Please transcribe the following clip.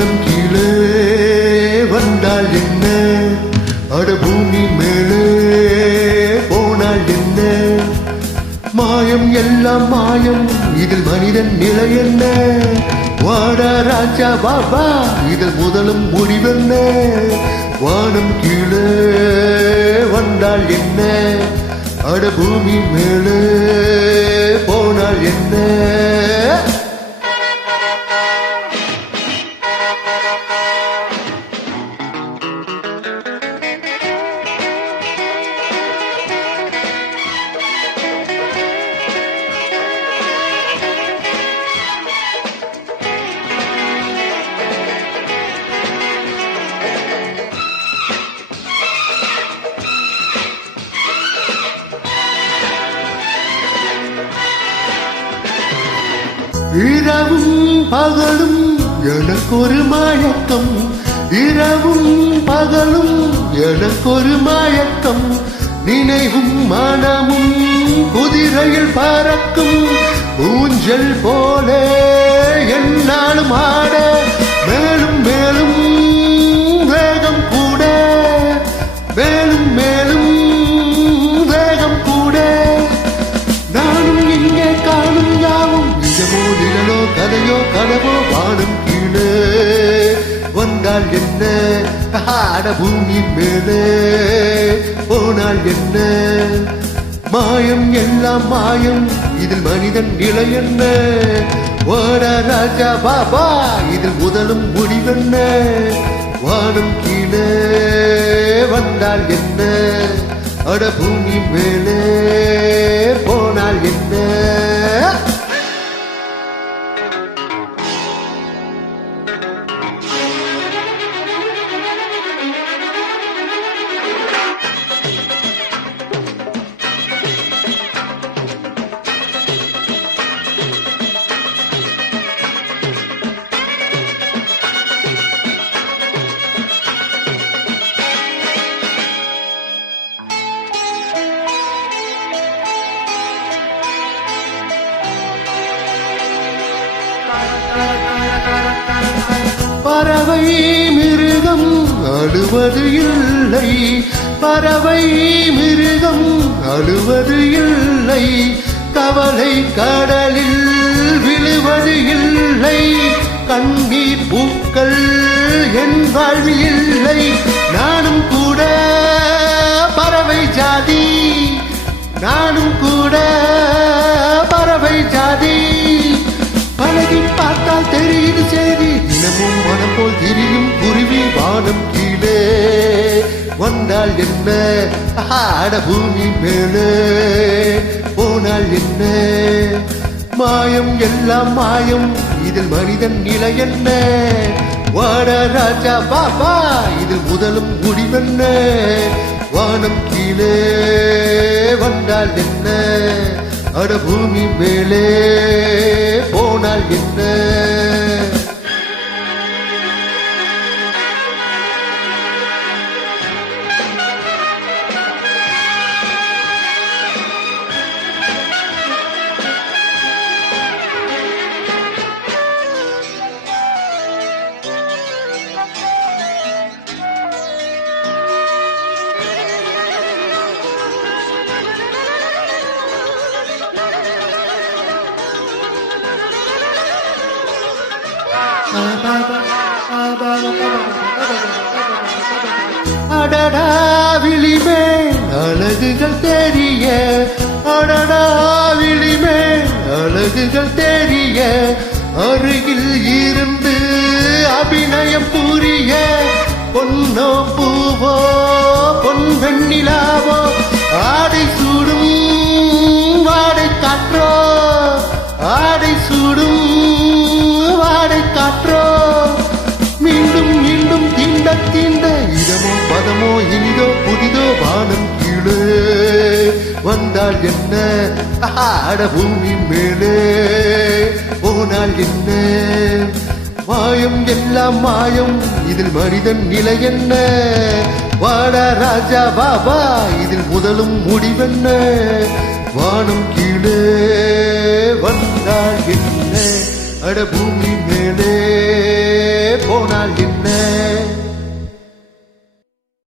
வானம் கீழே வந்தால் என்ன, அட பூமி மேலே போனால் என்ன, மாயம் எல்லாம் மாயம், இதில் மனிதன் நிலை என்ன, வாடா ராஜா பாபா, இதில் முதலும் முடிவென்ன, வானம் கீழே வந்தால் என்ன, அட பூமி மேலே போனால் என்ன. இரவும் பகலும் எனக்கொரு மயக்கம், இரவும் பகலும் எனக்கொரு மயக்கம், நினைவும் மனமும் குதிரையில் பறக்கும், ஊஞ்சல் போல என்னாலும் ஆட, மேலும் மேலும் வேகம் கூட, மேலும் மேலும் வேகம் கூட, நானும் இங்கே காணும் யாவும் நிஜமோ நிழலோ கதையோ கனவோ, வானம் கீழே வந்தால் என்ன, அட பூமி மேலே போனால் என்ன, மாயம் எல்லாம் மாயம், இதில் மனிதன் நிலை என்ன, வாடா ராஜா பாபா, இதில் முதலும் முடிவென்ன, வானம் கீழே வந்தால் என்ன, அட பூமி மேலே போனால் என்ன. பறவை மிருகம் அழுவது இல்லை, பறவை மிருகம் அழுவது இல்லை, கவலை கடலில் விழுவது இல்லை, கண்ணீர் பூக்கள் என் வாழ்வில் இல்லை, நானும் கூட பறவை ஜாதி, நானும் கூட பறவை ஜாதி, பழகி பார்த்தால் தெரியுது சேதி, தினமும் மனம் போல் திரியும் குருவி, வானம் கீழே வந்தால் என்ன, அட பூமி மேலே போனால் என்ன, மாயம் எல்லாம் மாயம், இதில் மனிதன் நிலை என்ன, வாடா ராஜா பாபா, இதில் முதலும் முடிவென்ன, வானம் கீழே வந்தால் என்ன, அட பூமி மேலே போனால் என்ன. அடடா விழிமேல் அழகுகள் தெரிய, அடடா விழிமேல் அழகுகள் தெரிய, அருகில் இருந்து அபிநயம் புரிய, பொன்னோ பூவோ பொன் வெண்ணிலாவோ, ஆடை சூடும் வாடை காற்றோ, ஆடை சூடும் வாடை காற்றோ, மீண்டும் மீண்டும் தீண்ட தீண்ட, இதமோ பதமோ இனிதோ புதிதோ, வானம் கீழே வந்தால் என்ன, அட பூமி மேலே போனால் என்ன, மாயம் எல்லாம் மாயம், இதில் மனிதன் நிலை என்ன, வாடா ராஜா பாபா, இதில் முதலும் முடிவென்ன, வானம் கீழே வந்தால் என்ன, அட பூமி மேலே போனால் என்ன